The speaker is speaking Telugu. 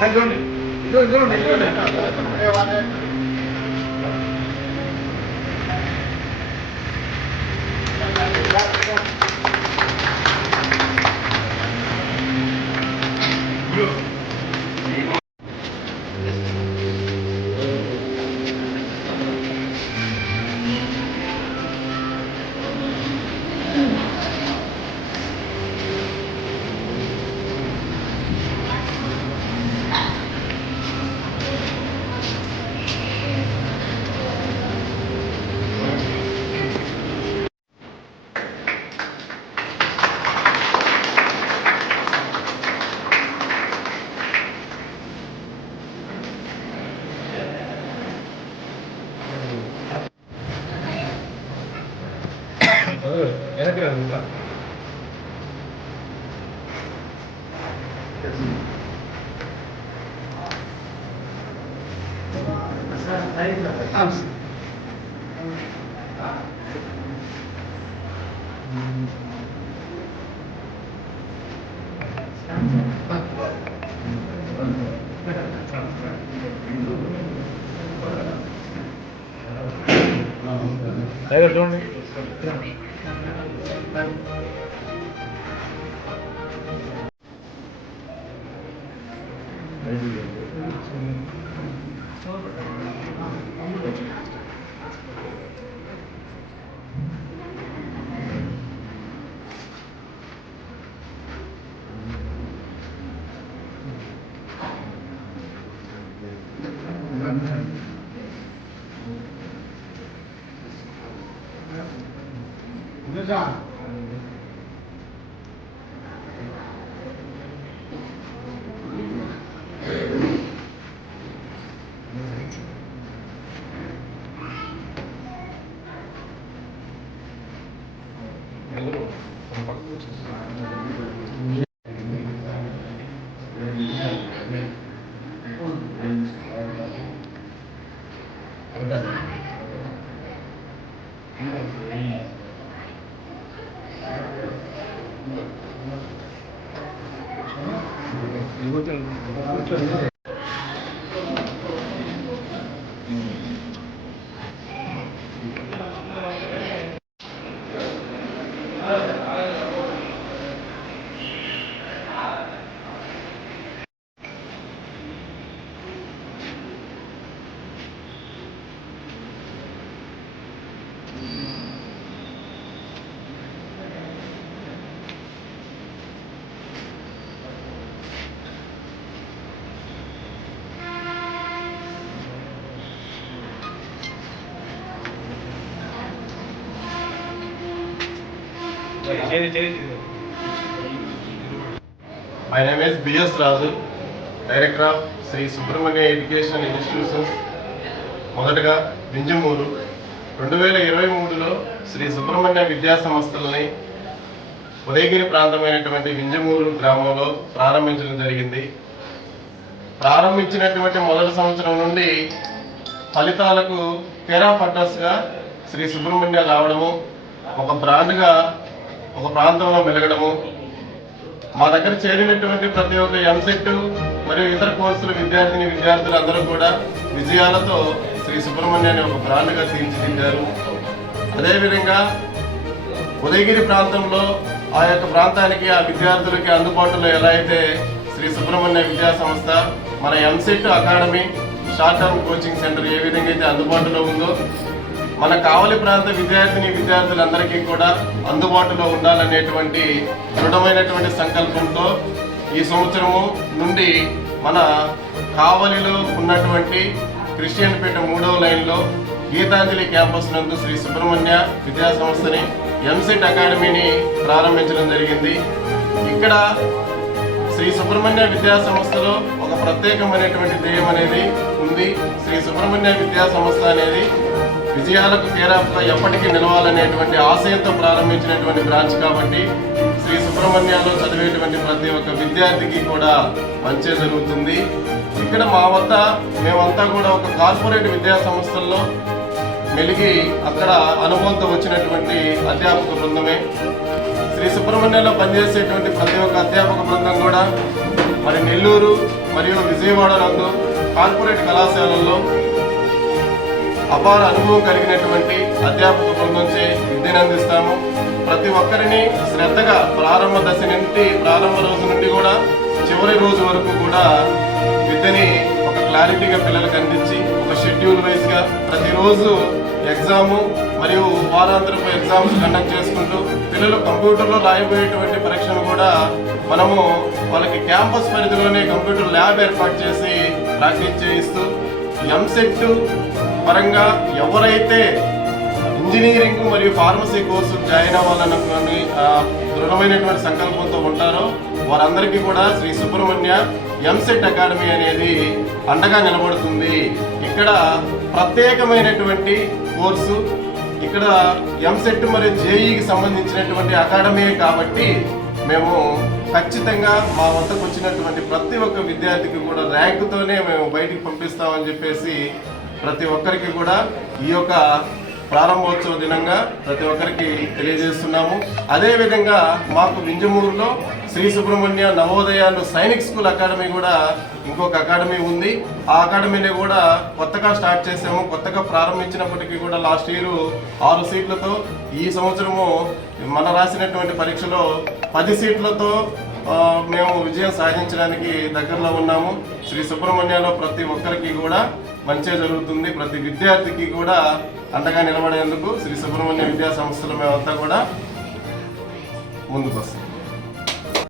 எனக்கு చూడండి My name is B.S. Raju, Director of Sri Subramania Education Institutions. మొదటగా వింజమూరు 2023లో శ్రీ సుబ్రహ్మణ్య విద్యా సంస్థలని ఉదయగిరి ప్రాంతమైనటువంటి వింజమూరు గ్రామంలో ప్రారంభించడం జరిగింది. ప్రారంభించినటువంటి మొదటి సంవత్సరం నుండి ఫలితాలకు తేరా పట్టస్గా శ్రీ సుబ్రహ్మణ్య రావడము, ఒక బ్రాండ్గా ఒక ప్రాంతంలో మెలగడము, మా దగ్గర చేరినటువంటి ప్రతి ఒక్క ఎంసెట్ మరియు ఇతర కోర్సుల విద్యార్థులు అందరూ కూడా విజయాలతో శ్రీ సుబ్రహ్మణ్యాన్ని ఒక బ్రాండ్గా తీర్చిదిద్దారు. అదేవిధంగా ఉదయగిరి ప్రాంతంలో ఆ యొక్క ప్రాంతానికి ఆ విద్యార్థులకి అందుబాటులో ఎలా అయితే శ్రీ సుబ్రహ్మణ్య విద్యా సంస్థ మన EAMCET academy short term coaching centre ఏ విధంగా అయితే అందుబాటులో ఉందో మన కావలి ప్రాంత విద్యార్థులందరికీ కూడా అందుబాటులో ఉండాలనేటువంటి దృఢమైనటువంటి సంకల్పంతో ఈ సంవత్సరము నుండి మన కావలిలో ఉన్నటువంటి క్రిస్టియన్పేట 3వ లైన్లో గీతాంజలి క్యాంపస్ నందు శ్రీ సుబ్రహ్మణ్య విద్యా సంస్థని ఎంసెట్ అకాడమీని ప్రారంభించడం జరిగింది. ఇక్కడ శ్రీ సుబ్రహ్మణ్య విద్యా సంస్థలో ఒక ప్రత్యేకమైనటువంటి ధ్యేయం అనేది ఉంది. శ్రీ సుబ్రహ్మణ్య విద్యా సంస్థ అనేది విజయాలకు కేరాఫ్గా ఎప్పటికీ నిలవాలనేటువంటి ఆశయంతో ప్రారంభించినటువంటి బ్రాంచ్ కాబట్టి శ్రీ సుబ్రహ్మణ్యాలో చదివేటువంటి ప్రతి ఒక్క విద్యార్థికి కూడా మంచి జరుగుతుంది. ఇక్కడ మేమంతా కూడా ఒక కార్పొరేట్ విద్యా సంస్థల్లో మెలిగి అక్కడ అనుభవంతో వచ్చినటువంటి అధ్యాపక బృందమే. శ్రీ సుబ్రహ్మణ్యంలో పనిచేసేటువంటి ప్రతి ఒక్క అధ్యాపక బృందం కూడా మరి నెల్లూరు మరియు విజయవాడ నందు కార్పొరేట్ కళాశాలల్లో అపార అనుభవం కలిగినటువంటి అధ్యాపక బృందంచే విద్యను అందిస్తాము. ప్రతి ఒక్కరిని శ్రద్ధగా ప్రారంభ రోజు నుండి కూడా చివరి రోజు వరకు కూడా విద్యని ఒక క్లారిటీగా పిల్లలకు అందించి ఒక షెడ్యూల్ వైజ్గా ప్రతిరోజు ఎగ్జాము మరియు వారాంతరపు ఎగ్జామ్స్ కండక్ట్ చేసుకుంటూ పిల్లలు కంప్యూటర్లో రాయబోయేటువంటి పరీక్షను కూడా మనము వాళ్ళకి క్యాంపస్ పరిధిలోనే కంప్యూటర్ ల్యాబ్ ఏర్పాటు చేసి ప్రాక్టీస్ చేయిస్తూ ఎంసెట్ పరంగా ఎవరైతే ఇంజనీరింగ్ మరియు ఫార్మసీ కోర్సు జాయిన్ అవ్వాలనుకుని దృఢమైనటువంటి సంకల్పంతో ఉంటారో వారందరికీ కూడా శ్రీ సుబ్రహ్మణ్య ఎంసెట్ అకాడమీ అనేది అండగా నిలబడుతుంది. ఇక్కడ ప్రత్యేకమైనటువంటి కోర్సు, ఇక్కడ ఎంసెట్ మరియు జేఈకి సంబంధించినటువంటి అకాడమీ కాబట్టి మేము ఖచ్చితంగా మా వద్దకు వచ్చినటువంటి ప్రతి ఒక్క విద్యార్థికి కూడా ర్యాంకుతోనే మేము బయటికి పంపిస్తామని చెప్పేసి ప్రతి ఒక్కరికి కూడా ఈ యొక్క ప్రారంభోత్సవ దినంగా ప్రతి ఒక్కరికి తెలియజేస్తున్నాము. అదేవిధంగా మాకు వింజమూరులో శ్రీ సుబ్రహ్మణ్య నవోదయాలు సైనిక్ స్కూల్ అకాడమీ కూడా ఇంకొక అకాడమీ ఉంది. ఆ అకాడమీని కూడా కొత్తగా స్టార్ట్ చేసాము. కొత్తగా ప్రారంభించినప్పటికీ కూడా లాస్ట్ ఇయర్ 6 సీట్లతో, ఈ సంవత్సరము మన రాసినటువంటి పరీక్షలో 10 సీట్లతో మేము విజయం సాధించడానికి దగ్గరలో ఉన్నాము. శ్రీ సుబ్రహ్మణ్యలో ప్రతి ఒక్కరికి కూడా మంచిగా జరుగుతుంది. ప్రతి విద్యార్థికి కూడా అండగా నిలబడేందుకు శ్రీ సుబ్రహ్మణ్య విద్యా సంస్థలు మేమంతా కూడా ముందుకు వస్తాం.